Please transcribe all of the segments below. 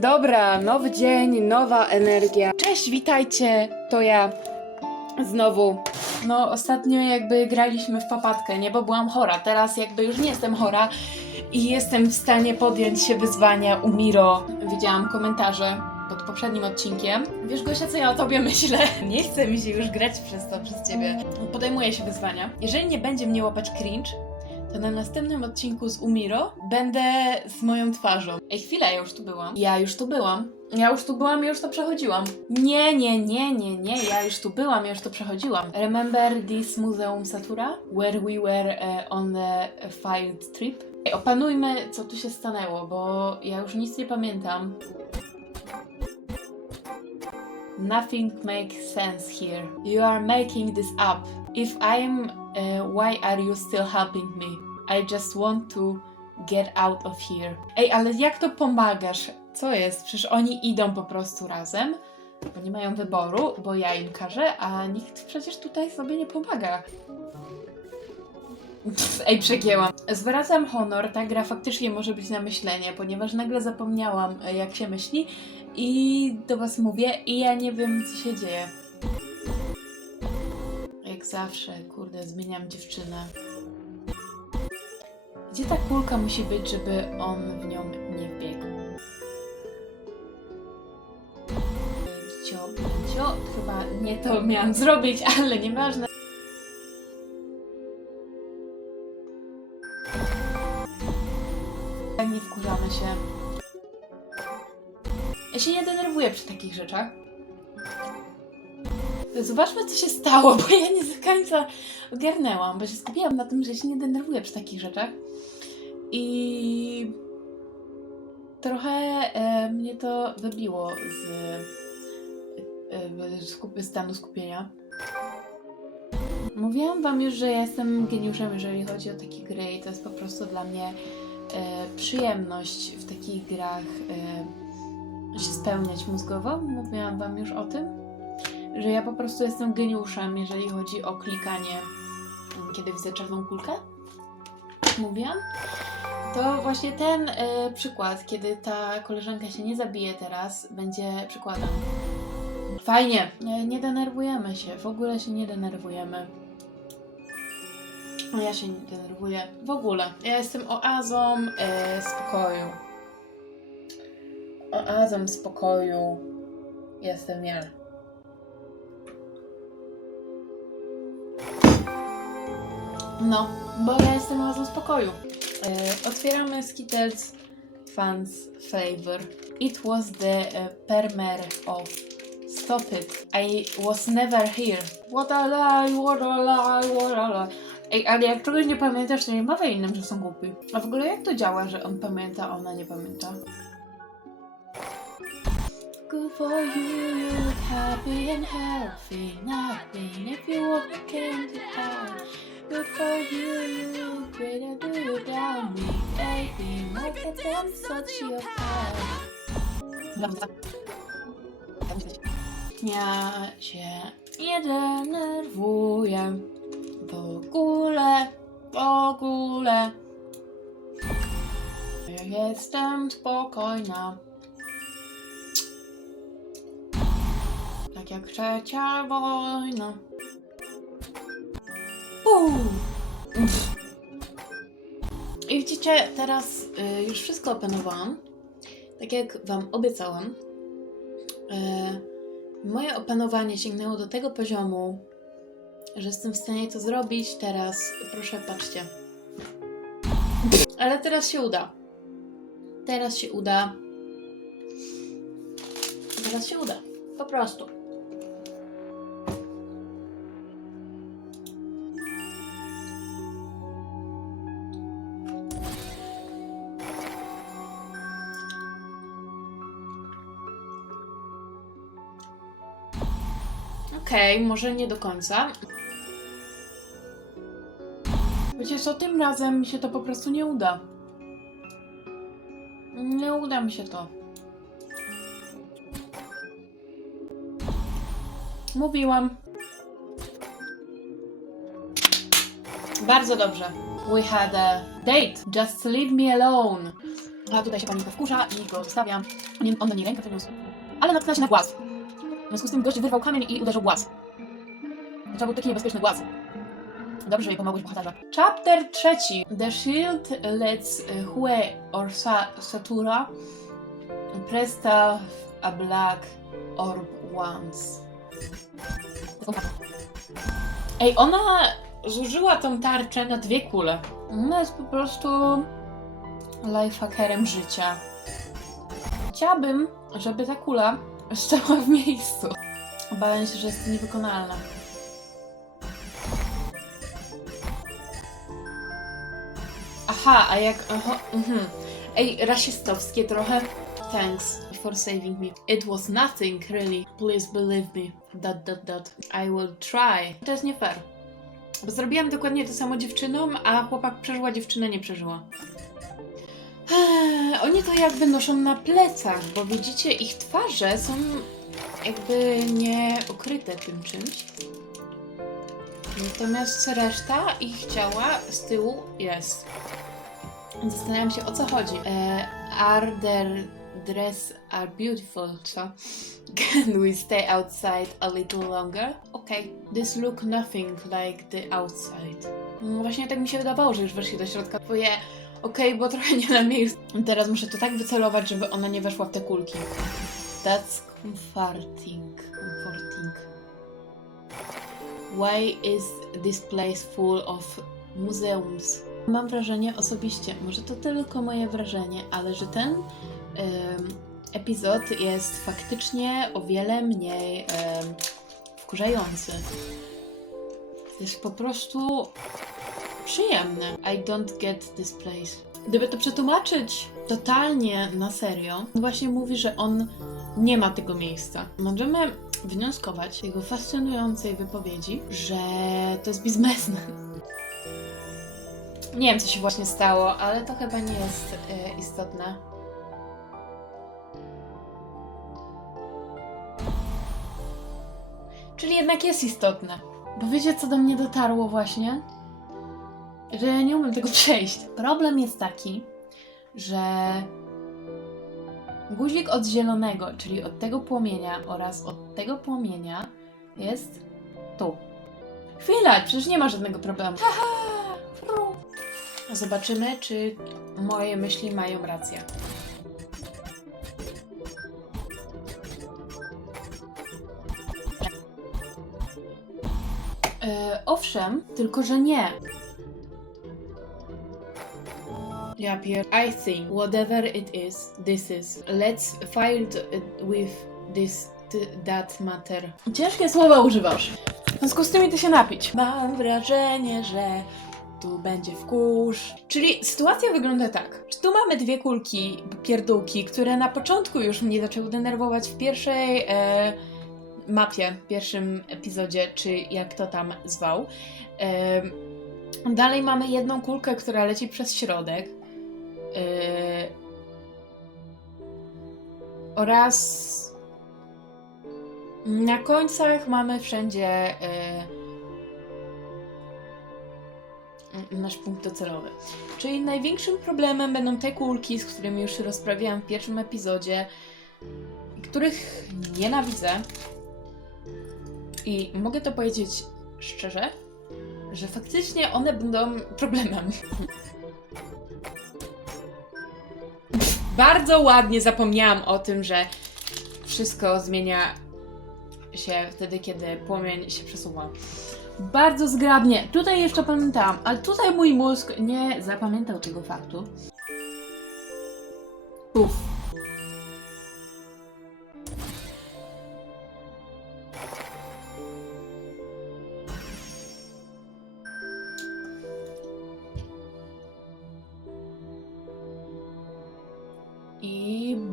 Dobra, nowy dzień, nowa energia. Cześć, witajcie, to ja znowu. No, ostatnio jakby graliśmy w papatkę, nie? Bo byłam chora. Teraz jakby już nie jestem chora i jestem w stanie podjąć się wyzwania u Miro. Widziałam komentarze pod poprzednim odcinkiem. Wiesz, Gosia, co ja o tobie myślę? Nie chce mi się już grać przez to, przez ciebie. Podejmuję się wyzwania. Jeżeli nie będzie mnie łapać cringe, to na następnym odcinku z Umiro będę z moją twarzą. Ej, chwila, ja już tu byłam. Ja już tu byłam. Ja już tu byłam, ja już to przechodziłam. Nie, nie, nie, nie, nie, ja już tu byłam, ja już to przechodziłam. Remember this Muzeum Satura? Where we were uh, on a field trip? Ej, opanujmy, co tu się stanęło, bo ja już nic nie pamiętam. Nothing makes sense here. You are making this up. If I'm, uh, why are you still helping me? I just want to get out of here. Ej, ale jak to pomagasz? Co jest? Przecież oni idą po prostu razem, bo nie mają wyboru, bo ja im każę, a nikt przecież tutaj sobie nie pomaga. Ej, przegięłam. Zwracam honor, ta gra faktycznie może być na myślenie, ponieważ nagle zapomniałam, e, jak się myśli i do was mówię i ja nie wiem, co się dzieje. Jak zawsze, kurde, zmieniam dziewczynę. Gdzie ta kulka musi być, żeby on w nią nie wbiegł? Cio, cio, chyba nie to miałam zrobić, ale nieważne. Nie wkurzamy się. Ja się nie denerwuję przy takich rzeczach. Zobaczmy, co się stało, bo ja nie do końca ogarnęłam, bo się skupiłam na tym, że się nie denerwuję przy takich rzeczach. I trochę e, mnie to wybiło z e, stanu skupienia. Mówiłam wam już, że jestem geniuszem, jeżeli chodzi o takie gry i to jest po prostu dla mnie e, przyjemność w takich grach e, się spełniać mózgowo. Mówiłam wam już o tym, że ja po prostu jestem geniuszem, jeżeli chodzi o klikanie, mm, kiedy widzę czarną kulkę. Mówiłam. To właśnie ten e, przykład, kiedy ta koleżanka się nie zabije teraz, będzie przykładem. Fajnie, nie, nie denerwujemy się, w ogóle się nie denerwujemy. No Ja się nie denerwuję. W ogóle. Ja jestem oazą e, spokoju. Oazą spokoju jestem ja. No, bo ja jestem oazą spokoju. E, otwieramy Skittles Fans Flavor. It was the uh, permer of Stop it. I was never here. What a lie, what a lie, what a lie. Ej, ale jak czegoś nie pamiętasz, to nie mawiaj innym, że są głupi. A w ogóle jak to działa, że on pamięta, a ona nie pamięta? Good for you, happy and healthy. Nothing if you walk to hide. Good for you, greater you doubt me, baby. Ja się nie denerwuję. W ogóle, w ogóle. Jestem spokojna. Tak jak trzecia wojna. I widzicie, teraz y, już wszystko opanowałam. Tak jak Wam obiecałam. Y, moje opanowanie sięgnęło do tego poziomu, że jestem w stanie to zrobić teraz. Proszę, patrzcie. Ale teraz się uda. Teraz się uda. Teraz się uda. Po prostu. Okej, może nie do końca. Wiecie co, tym razem mi się to po prostu nie uda. Nie uda mi się to. Mówiłam. Bardzo dobrze. We had a date. Just leave me alone. A tutaj się panika wkurza i go zostawia. Nie, on do niej rękę wyniósł. Ale natknęła się na głaz. W związku z tym gość wyrwał kamień i uderzył głaz. To był taki niebezpieczny głaz. Dobrze, że jej pomogłeś bohaterze. Chapter trzeci. The shield lets Hue or Sa Satura press a black orb once. Ej, ona zużyła tą tarczę na dwie kule. Ona jest po prostu lifehackerem życia. Chciałabym, żeby ta kula stała w miejscu. Obawiam się, że jest to niewykonalne. Aha, a jak... Aha, mhm. Ej, rasistowskie trochę. Thanks for saving me. It was nothing, really. Please believe me. Dot, dot, dot. I will try. To jest nie fair. Bo zrobiłam dokładnie to samo dziewczynom, a chłopak przeżyła, dziewczyna nie przeżyła. Eee, Oni to jakby noszą na plecach, bo widzicie, ich twarze są jakby nie ukryte tym czymś. Natomiast reszta ich ciała z tyłu jest. Zastanawiam się o co chodzi. E, are their dress are beautiful? Can we stay outside a little longer? Okay. This look nothing like the outside. No właśnie tak mi się wydawało, że już weszli do środka. Twoje okej, bo trochę nie na miejscu. Teraz muszę to tak wycelować, żeby ona nie weszła w te kulki. That's comforting. Comforting. Why is this place full of museums? Mam wrażenie osobiście, może to tylko moje wrażenie, ale że ten em, epizod jest faktycznie o wiele mniej em, wkurzający. Jest po prostu przyjemny. I don't get this place. Gdyby to przetłumaczyć totalnie na serio, właśnie mówi, że on nie ma tego miejsca. Możemy wnioskować z jego fascynującej wypowiedzi, że to jest biznesmen. Nie wiem, co się właśnie stało, ale to chyba nie jest e, istotne. Czyli jednak jest istotne. Bo wiecie, co do mnie dotarło właśnie? Że ja nie umiem tego przejść. Problem jest taki, że guzik od zielonego, czyli od tego płomienia oraz od tego płomienia jest tu. Chwila, przecież nie ma żadnego problemu. Haha! fru. Zobaczymy, czy moje myśli mają rację. E, owszem, tylko że nie. Ja pier... I think whatever it is, this is. Let's fight with this that matter. Ciężkie słowa używasz. W związku z tym idę się napić. Mam wrażenie, że tu będzie wkurz. Czyli sytuacja wygląda tak. Czy tu mamy dwie kulki, pierdółki, które na początku już mnie zaczęły denerwować w pierwszej e, mapie, w pierwszym epizodzie, czy jak to tam zwał. E, dalej mamy jedną kulkę, która leci przez środek. E, oraz na końcach mamy wszędzie e, nasz punkt docelowy. Czyli największym problemem będą te kulki, z którymi już rozprawiałam w pierwszym epizodzie, których nienawidzę. I mogę to powiedzieć szczerze, że faktycznie one będą problemem. Bardzo ładnie zapomniałam o tym, że wszystko zmienia się wtedy, kiedy płomień się przesuwa. Bardzo zgrabnie. Tutaj jeszcze pamiętałam, ale tutaj mój mózg nie zapamiętał tego faktu. Uff.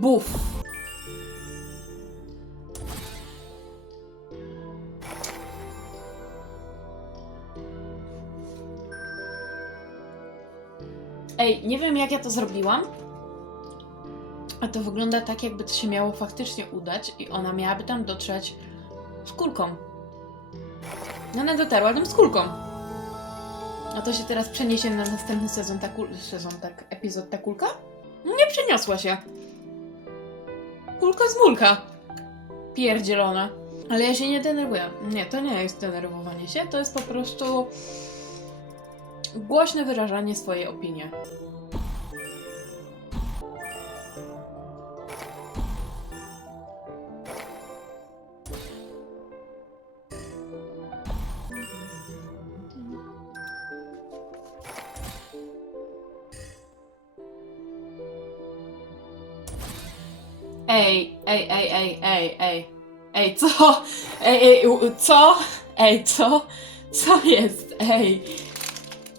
Buf. Ej, nie wiem jak ja to zrobiłam. A to wygląda tak, jakby to się miało faktycznie udać i ona miałaby tam dotrzeć z kulką. No ona dotarła tam z kulką. A to się teraz przeniesie na następny sezon, ta kul- sezon, tak, epizod ta kulka? Nie przeniosła się. Kulka z mulka. Pierdzielona. Ale ja się nie denerwuję. Nie, to nie jest denerwowanie się, to jest po prostu głośne wyrażanie swojej opinii. Ej, ej, ej, ej, ej, ej. Ej, co? Ej, ej, u- co? Ej, co? Co jest? Ej.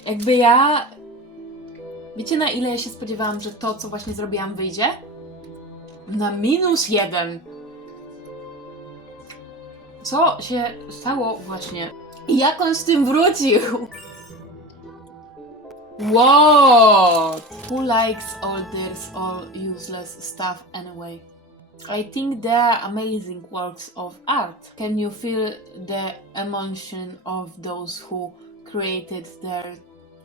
Jakby ja... Wiecie na ile ja się spodziewałam, że to, co właśnie zrobiłam, wyjdzie? Na minus jeden. Co się stało właśnie? I jak on z tym wrócił? What? Who likes all this all useless stuff anyway? I think they're amazing works of art. Can you feel the emotion of those who created their...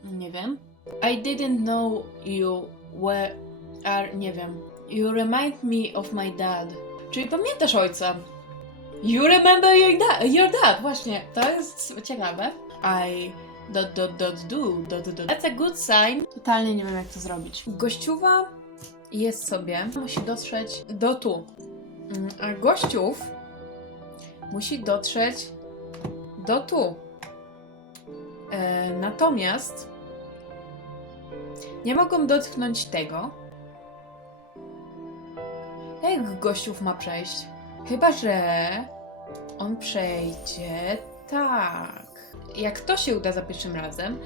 nie wiem. I didn't know you were... are... nie wiem. You remind me of my dad. Czyli pamiętasz ojca? You remember your dad, your dad, właśnie, to jest ciekawe. I dot dot dot do dot dot. That's a good sign. Totalnie nie wiem jak to zrobić. Gościuwa jest sobie, musi dotrzeć do tu. Mm, A gościów musi dotrzeć do tu. E, natomiast nie mogą dotknąć tego. Jak gościów ma przejść? Chyba, że on przejdzie tak. Jak to się uda za pierwszym razem,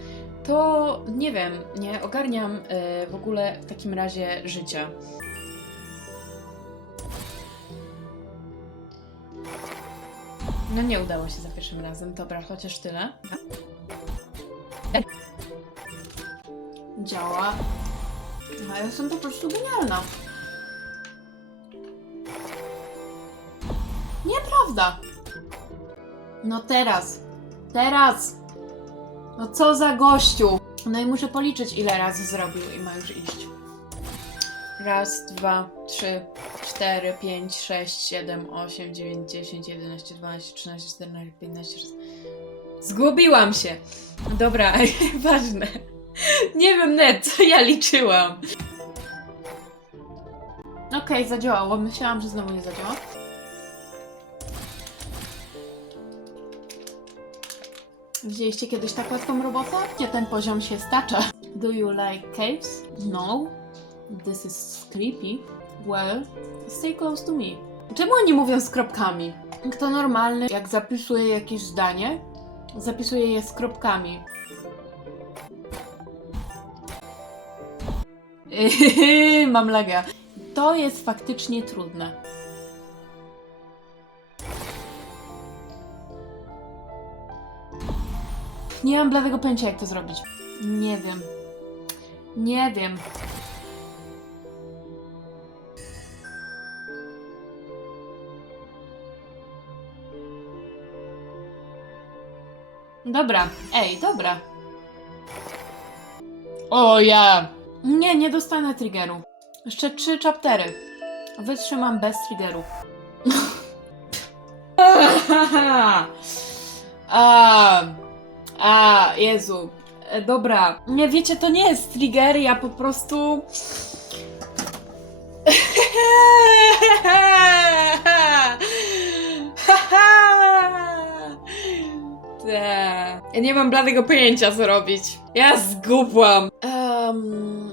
to nie wiem, nie ogarniam y, w ogóle w takim razie życia. No nie udało się za pierwszym razem, dobra, chociaż tyle. Działa. No ja jestem po prostu genialna. Nieprawda. No teraz. Teraz. No co za gościu. No i muszę policzyć ile razy zrobił i ma już iść. Raz, dwa, trzy, cztery, pięć, sześć, siedem, osiem, dziewięć, dziesięć, jedenaście, dwanaście, trzynaście, czternaście, piętnaście. Zgubiłam się. Dobra, ważne. Nie wiem net, co ja liczyłam. Okej, zadziałało. Myślałam, że znowu nie zadziała. Widzieliście kiedyś tak łatwą robotę? Gdzie ten poziom się stacza? Do you like caves? No. This is creepy. Well, stay close to me. Czemu oni mówią z kropkami? Kto normalny, jak zapisuje jakieś zdanie, zapisuje je z kropkami. Mam lega. To jest faktycznie trudne. Nie mam bladego pojęcia, jak to zrobić. Nie wiem. Nie wiem. Dobra, ej, dobra. O ja! Nie, nie dostanę triggeru. Jeszcze trzy chaptery. Wytrzymam bez triggeru. A, a, Jezu. E, Dobra. Nie, wiecie, to nie jest trigger, ja po prostu... Ja nie mam bladego pojęcia, co robić. Ja zgubłam. Um...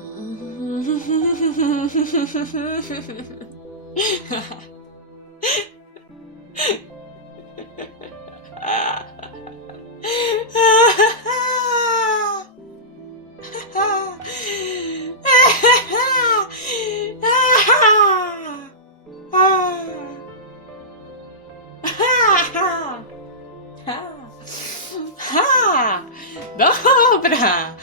Ha! Dobra!